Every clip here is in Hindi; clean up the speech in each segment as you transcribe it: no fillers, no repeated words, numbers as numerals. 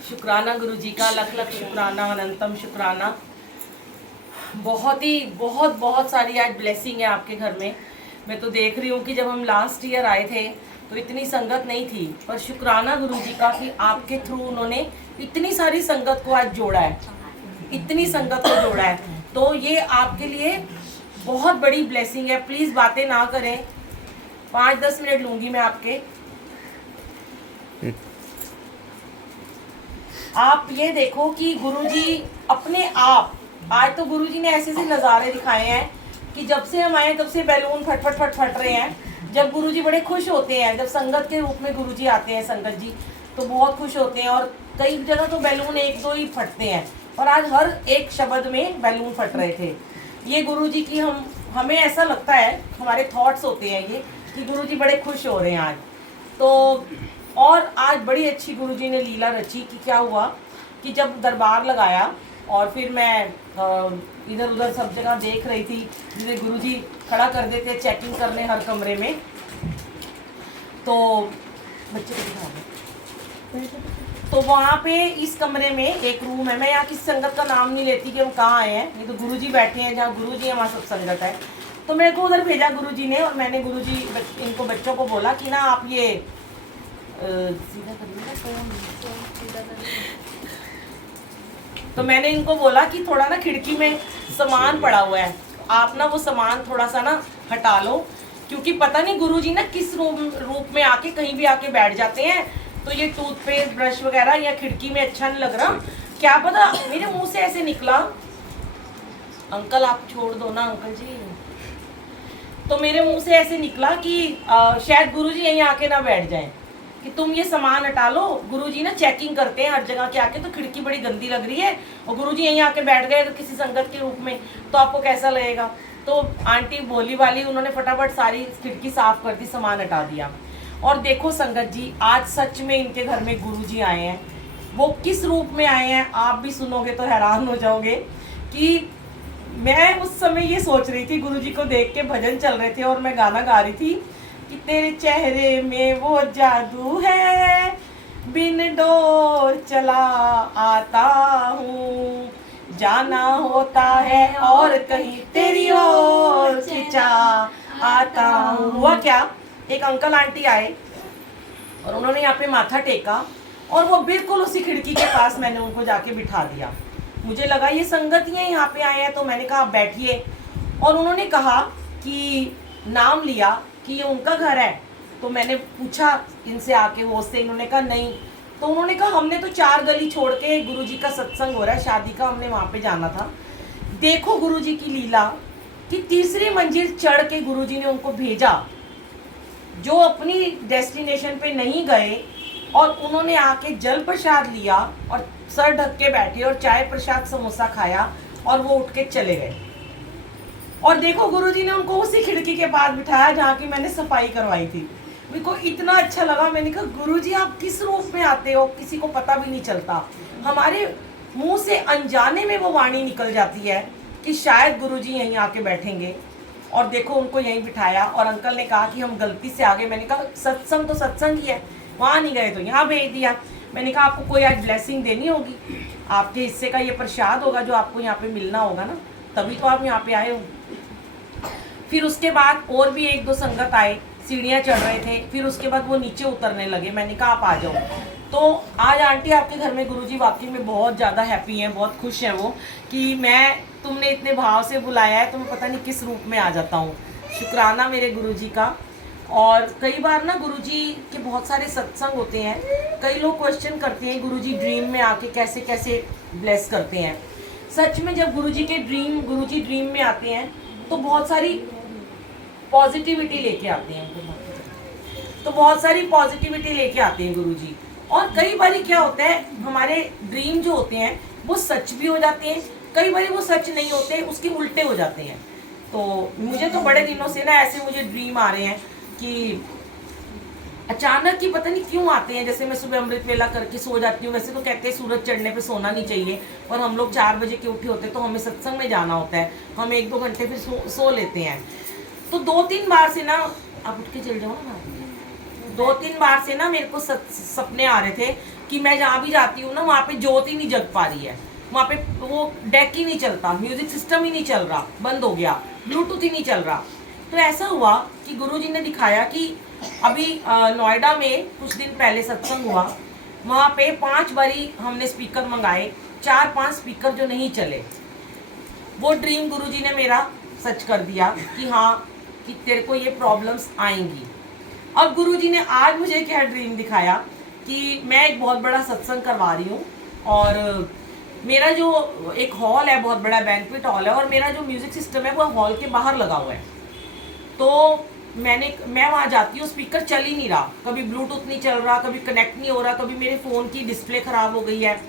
शुक्राना गुरुजी का, लख लख शुक्राना, अनंतम शुक्राना। बहुत बहुत सारी आज ब्लेसिंग है आपके घर में। मैं तो देख रही हूँ कि जब हम लास्ट ईयर आए थे तो इतनी संगत नहीं थी, पर शुक्राना गुरुजी का कि आपके थ्रू उन्होंने इतनी सारी संगत को आज जोड़ा है, इतनी संगत को जोड़ा है। तो ये आपके लिए बहुत बड़ी ब्लेसिंग है। प्लीज़ बातें ना करें, 5-10 मिनट लूँगी मैं आपके। आप ये देखो कि गुरुजी अपने आप, आज तो गुरुजी ने ऐसे ऐसे नज़ारे दिखाए हैं कि जब से हम आए तब से बैलून फट फट फट फट रहे हैं। जब गुरुजी बड़े खुश होते हैं, जब संगत के रूप में गुरुजी आते हैं, संगत जी तो बहुत खुश होते हैं। और कई जगह तो बैलून 1-2 ही फटते हैं, और आज हर एक शब्द में बैलून फट रहे थे। ये गुरुजी की हमें ऐसा लगता है, हमारे थॉट्स होते हैं ये कि गुरुजी बड़े खुश हो रहे हैं आज। तो और आज बड़ी अच्छी गुरुजी ने लीला रची कि क्या हुआ कि जब दरबार लगाया और फिर मैं इधर उधर सब जगह देख रही थी, जिसे गुरुजी खड़ा कर देते चेकिंग करने हर कमरे में। तो बच्चे को दिखा दो। तो वहाँ पे इस कमरे में एक रूम है, मैं यहाँ किस संगत का नाम नहीं लेती कि हम कहाँ आए हैं, ये तो गुरुजी बैठे हैं, जहाँ गुरुजी है वहाँ सब संगत है। तो मेरे को उधर भेजा गुरुजी ने, और मैंने गुरुजी इनको बच्चों को बोला कि ना आप ये सीधा तो मैंने इनको बोला कि थोड़ा ना खिड़की में सामान पड़ा हुआ है, आप ना वो सामान थोड़ा सा ना हटा लो, क्योंकि पता नहीं गुरुजी ना किस रूप में आके कहीं भी आके बैठ जाते हैं। तो ये टूथपेस्ट ब्रश वगैरह या खिड़की में अच्छा नहीं लग रहा, क्या पता मेरे मुंह से ऐसे निकला, अंकल आप छोड़ दो ना अंकल जी। तो मेरे मुंह से ऐसे निकला कि शायद गुरुजी यहीं आके ना बैठ जाएं, कि तुम ये सामान हटा लो। गुरुजी ना चेकिंग करते हैं हर जगह के आके, तो खिड़की बड़ी गंदी लग रही है और गुरुजी यहीं आके बैठ गए किसी संगत के रूप में, तो आपको कैसा लगेगा। तो आंटी भोली वाली, उन्होंने फटाफट सारी खिड़की साफ कर दी, सामान हटा दिया। और देखो संगत जी, आज सच में इनके घर में गुरुजी आए हैं। वो किस रूप में आए हैं आप भी सुनोगे तो हैरान हो जाओगे। कि मैं उस समय ये सोच रही थी, गुरुजी को देख के भजन चल रहे थे और मैं गाना गा रही थी कि तेरे चेहरे में वो जादू है, बिन डोर चला आता हूँ, जाना होता है और कहीं तेरी ओर खिंचा आता हूँ। हुआ क्या, एक अंकल आंटी आए और उन्होंने यहाँ पे माथा टेका, और वो बिल्कुल उसी खिड़की के पास मैंने उनको जाके बिठा दिया। मुझे लगा ये संगत ही है, यहाँ पे आए हैं, तो मैंने कहा आप बैठिए। और उन्होंने कहा कि नाम लिया कि ये उनका घर है। तो मैंने पूछा इनसे आके होश से, इन्होंने कहा नहीं। तो उन्होंने कहा हमने तो 4 गली छोड़ के गुरुजी का सत्संग हो रहा है, शादी का, हमने वहाँ पे जाना था। देखो गुरुजी की लीला कि तीसरी मंजिल चढ़ के गुरुजी ने उनको भेजा, जो अपनी डेस्टिनेशन पे नहीं गए, और उन्होंने आके जल प्रसाद लिया और सर ढक के बैठे और चाय प्रसाद समोसा खाया और वो उठ के चले गए। और देखो गुरुजी ने उनको उसी खिड़की के पास बिठाया जहाँ की मैंने सफाई करवाई थी। मेरे को इतना अच्छा लगा, मैंने कहा गुरुजी आप किस रूप में आते हो, किसी को पता भी नहीं चलता। हमारे मुंह से अनजाने में वो वाणी निकल जाती है कि शायद गुरुजी यहीं आके बैठेंगे। और देखो उनको यहीं बिठाया, और अंकल ने कहा कि हम गलती से आ गए। मैंने कहा सत्संग तो सत्संग ही है, वहाँ नहीं गए तो यहाँ भेज दिया। मैंने कहा आपको कोई आज ब्लेसिंग देनी होगी, आपके हिस्से का ये प्रसाद होगा जो आपको यहाँ पे मिलना होगा ना, तभी तो आप यहाँ पे आए हो। फिर उसके बाद और भी 1-2 संगत आए, सीढ़ियाँ चढ़ रहे थे, फिर उसके बाद वो नीचे उतरने लगे। मैंने कहा आप आ जाओ। तो आज आंटी आपके घर में गुरुजी वाकई में बहुत ज़्यादा हैप्पी हैं, बहुत खुश हैं वो कि मैं तुमने इतने भाव से बुलाया है, तो मैं पता नहीं किस रूप में आ जाता हूँ। शुक्राना मेरे गुरुजी का। और कई बार ना गुरुजी के बहुत सारे सत्संग होते हैं, कई लोग क्वेश्चन करते हैं गुरुजी ड्रीम में आके कैसे कैसे ब्लेस करते हैं। सच में जब गुरुजी ड्रीम में आते हैं तो बहुत सारी पॉजिटिविटी लेके आते हैं, तो बहुत सारी पॉजिटिविटी लेके आते हैं गुरुजी। और कई बार क्या होता है, हमारे ड्रीम जो होते हैं वो सच भी हो जाते हैं, कई बार वो सच नहीं होते, उसके उल्टे हो जाते हैं। तो मुझे तो बड़े दिनों से ना ऐसे मुझे ड्रीम आ रहे हैं कि अचानक ही पता नहीं क्यों आते हैं। जैसे मैं सुबह अमृत वेला करके सो जाती हूँ, वैसे तो कहते हैं सूरज चढ़ने पे सोना नहीं चाहिए, और हम लोग 4 बजे के उठे होते हैं तो हमें सत्संग में जाना होता है, हम 1-2 घंटे फिर सो लेते हैं। तो 2-3 बार से ना, आप उठ के चल जाओ ना, 2-3 बार से ना मेरे को सपने आ रहे थे कि मैं जहाँ भी जाती हूँ ना वहाँ पे ज्योत ही नहीं जग पा रही है, वहाँ पे वो डेक ही नहीं चलता, म्यूजिक सिस्टम ही नहीं चल रहा, बंद हो गया, ब्लूटूथ ही नहीं चल रहा। तो ऐसा हुआ कि गुरुजी ने दिखाया कि अभी नोएडा में कुछ दिन पहले सत्संग हुआ, वहाँ पे 5 बारी हमने स्पीकर मंगाए, 4-5 स्पीकर जो नहीं चले। वो ड्रीम गुरुजी ने मेरा सच कर दिया कि हाँ कि तेरे को ये प्रॉब्लम्स आएंगी। अब गुरुजी ने आज मुझे क्या ड्रीम दिखाया कि मैं एक बहुत बड़ा सत्संग करवा रही हूँ और मेरा जो एक हॉल है, बहुत बड़ा बैंक्वेट हॉल है, और मेरा जो म्यूजिक सिस्टम है वो हॉल के बाहर लगा हुआ है। तो मैं वहाँ जाती हूँ, स्पीकर चल ही नहीं रहा, कभी ब्लूटूथ नहीं चल रहा, कभी कनेक्ट नहीं हो रहा, कभी मेरे फ़ोन की डिस्प्ले ख़राब हो गई है।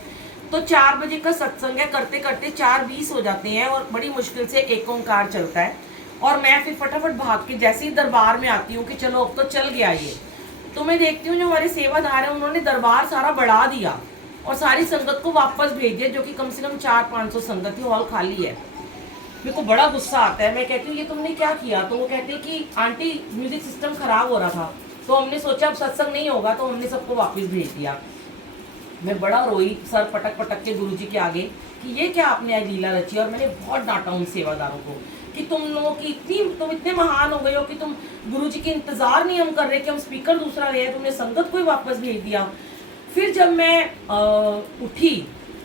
तो 4 बजे का सत्संग है, करते करते 4:20 हो जाते हैं और बड़ी मुश्किल से एक ओंकार चलता है और मैं फिर फटाफट भाग के जैसे ही दरबार में आती हूँ कि चलो अब तो चल गया ये, तो मैं देखती हूँ जो हमारे सेवादार हैं उन्होंने दरबार सारा बढ़ा दिया और सारी संगत को वापस भेज दिया, जो कि कम से कम 400-500 संगत ही, हॉल खाली है। मेरे को बड़ा गुस्सा आता है, मैं कहती हूँ ये तुमने क्या किया? तो वो कहते हैं कि आंटी म्यूजिक सिस्टम खराब हो रहा था, तो हमने सोचा अब सत्संग नहीं होगा, तो हमने सबको वापस भेज दिया। मैं बड़ा रोई, सर पटक पटक के गुरुजी के आगे कि ये क्या आपने आज लीला रची। और मैंने बहुत डांटा उन सेवादारों को कि तुम लोगों की तुम इतने महान हो गए हो कि तुम गुरुजी के इंतजार नहीं हम कर रहे कि हम स्पीकर दूसरा ले आए, तुमने संगत को ही वापस भेज दिया। फिर जब मैं उठी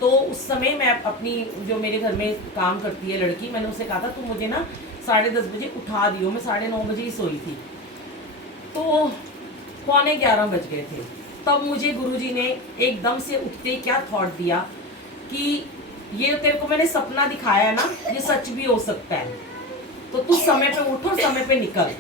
तो उस समय मैं अपनी जो मेरे घर में काम करती है लड़की, मैंने उसे कहा था तुम मुझे ना 10:30 बजे उठा दियो। मैं 9:30 बजे ही सोई थी, तो 11:15 बज गए थे। तब मुझे गुरुजी ने एकदम से उठते क्या थॉट दिया कि ये तेरे को मैंने सपना दिखाया है ना, ये सच भी हो सकता है, तो तू समय पे उठ और समय पे निकल।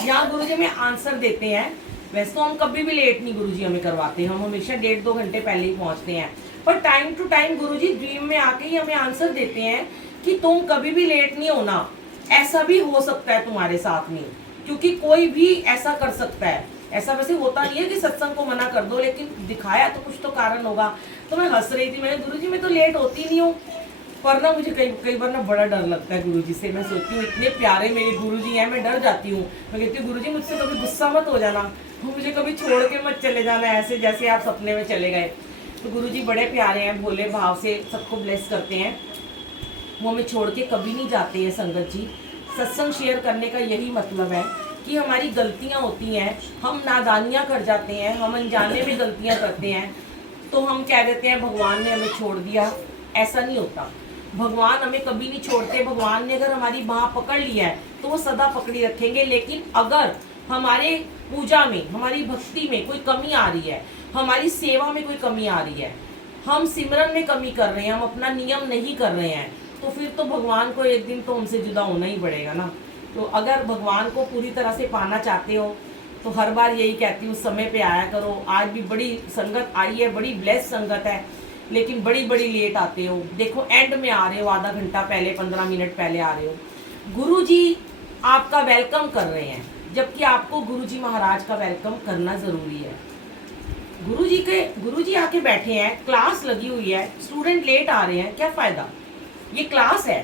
यहाँ गुरुजी हमें आंसर देते हैं। वैसे तो हम कभी भी लेट नहीं गुरुजी हमें करवाते, हम हमेशा 1.5-2 घंटे पहले ही पहुँचते हैं, पर टाइम टू टाइम गुरुजी ड्रीम में आके ही हमें आंसर देते हैं कि तुम कभी भी लेट नहीं होना, ऐसा भी हो सकता है तुम्हारे साथ में, क्योंकि कोई भी ऐसा कर सकता है। ऐसा वैसे होता नहीं है कि सत्संग को मना कर दो, लेकिन दिखाया तो कुछ तो कारण होगा। तो मैं हंस रही थी, मैंने गुरुजी मैं तो लेट होती नहीं हूँ, पर ना मुझे कई बार ना बड़ा डर लगता है गुरुजी से। मैं सोचती हूँ इतने प्यारे मेरे गुरुजी हैं, मैं डर जाती हूँ। मैं कहती हूँ गुरुजी मुझसे कभी गुस्सा मत हो जाना, मुझे कभी छोड़ के मत चले जाना ऐसे जैसे आप सपने में चले गए। तो गुरुजी बड़े प्यारे हैं, भोले भाव से सबको ब्लेस करते हैं, वो हमें छोड़ के कभी नहीं जाते हैं। संगत जी, सत्संग शेयर करने का यही मतलब है कि हमारी गलतियां होती हैं, हम नादानियां कर जाते हैं, हम अनजाने में गलतियां करते हैं, तो हम कह देते हैं भगवान ने हमें छोड़ दिया। ऐसा नहीं होता, भगवान हमें कभी नहीं छोड़ते। भगवान ने अगर हमारी बाह पकड़ ली है तो वो सदा पकड़ी रखेंगे। लेकिन अगर हमारे पूजा में, हमारी भक्ति में कोई कमी आ रही है, हमारी सेवा में कोई कमी आ रही है, हम सिमरन में कमी कर रहे हैं, हम अपना नियम नहीं कर रहे हैं, तो फिर तो भगवान को एक दिन तो हमसे जुदा होना ही पड़ेगा ना। तो अगर भगवान को पूरी तरह से पाना चाहते हो तो हर बार यही कहती हूँ समय पे आया करो। आज भी बड़ी संगत आई है, बड़ी ब्लेस संगत है, लेकिन बड़ी लेट आते हो। देखो एंड में आ रहे हो, आधा घंटा पहले, 15 मिनट पहले आ रहे हो। गुरुजी आपका वेलकम कर रहे हैं, जबकि आपको गुरुजी महाराज का वेलकम करना ज़रूरी है। गुरुजी आके बैठे हैं, क्लास लगी हुई है, स्टूडेंट लेट आ रहे हैं, क्या फ़ायदा? ये क्लास है,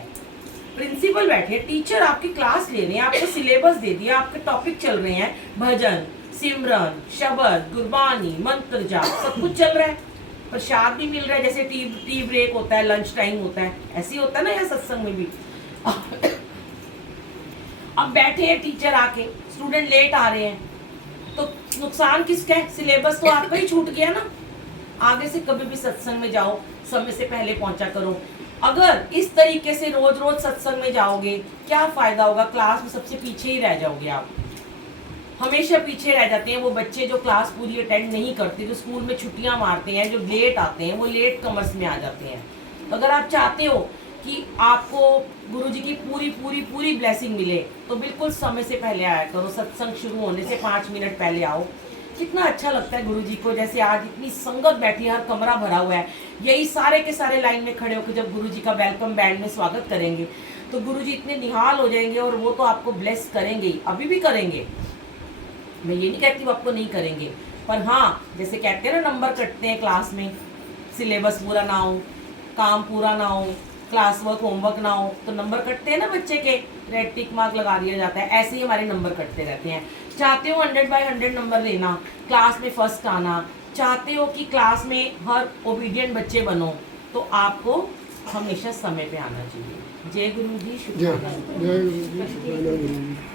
प्रिंसिपल बैठे, टीचर आपकी क्लास ले रहे हैं, आपको सिलेबस दे दिया, आपके टॉपिक चल रहे हैं, भजन, सिमरन, शब्द, गुरबानी, मंत्र जाप, सब कुछ चल रहा है, प्रसाद भी मिल रहा है। जैसे टी ब्रेक होता है, लंच टाइम होता है, ऐसे ही होता है ना यहाँ सत्संग में भी। अब बैठे हैं टीचर आके, स्टूडेंट लेट आ रहे हैं, तो नुकसान किसका है? सिलेबस तो आपका ही छूट गया ना। आगे से कभी भी सत्संग में जाओ, समय से पहले पहुंचा करो। अगर इस तरीके से रोज रोज सत्संग में जाओगे, क्या फायदा होगा? क्लास में सबसे पीछे ही रह जाओगे आप। हमेशा पीछे रह जाते हैं वो बच्चे जो क्लास पूरी अटेंड नहीं करते, जो स्कूल में छुट्टियां मारते हैं, जो लेट आते हैं, वो लेट कमर्स में आ जाते हैं। तो अगर आप चाहते हो कि आपको गुरुजी की पूरी ब्लेसिंग मिले, तो बिल्कुल समय से पहले आया करो। सत्संग शुरू होने से 5 मिनट पहले आओ। कितना अच्छा लगता है गुरुजी को। जैसे आज इतनी संगत बैठी है, हर कमरा भरा हुआ है, यही सारे के सारे लाइन में खड़े होकर जब गुरुजी का वेलकम बैंड में स्वागत करेंगे तो गुरुजी इतने निहाल हो जाएंगे और वो तो आपको ब्लेस करेंगे ही, अभी भी करेंगे। मैं ये नहीं कहती वो आपको नहीं करेंगे, पर हाँ, जैसे कहते हैं ना नंबर कटते हैं क्लास में, सिलेबस पूरा ना हो, काम पूरा ना हो, क्लास वर्क होमवर्क ना हो, तो नंबर कटते हैं ना बच्चे के, रेड टिक मार्क लगा दिया जाता है। ऐसे ही हमारे नंबर कटते रहते हैं। चाहते हो 100/100 नंबर लेना, क्लास में फर्स्ट आना, चाहते हो कि क्लास में हर ओबीडियंट बच्चे बनो, तो आपको हमेशा समय पे आना चाहिए। जय गुरु जी, जय शुक्राना। जय गुरु जी, शुक्राना गुरु जी।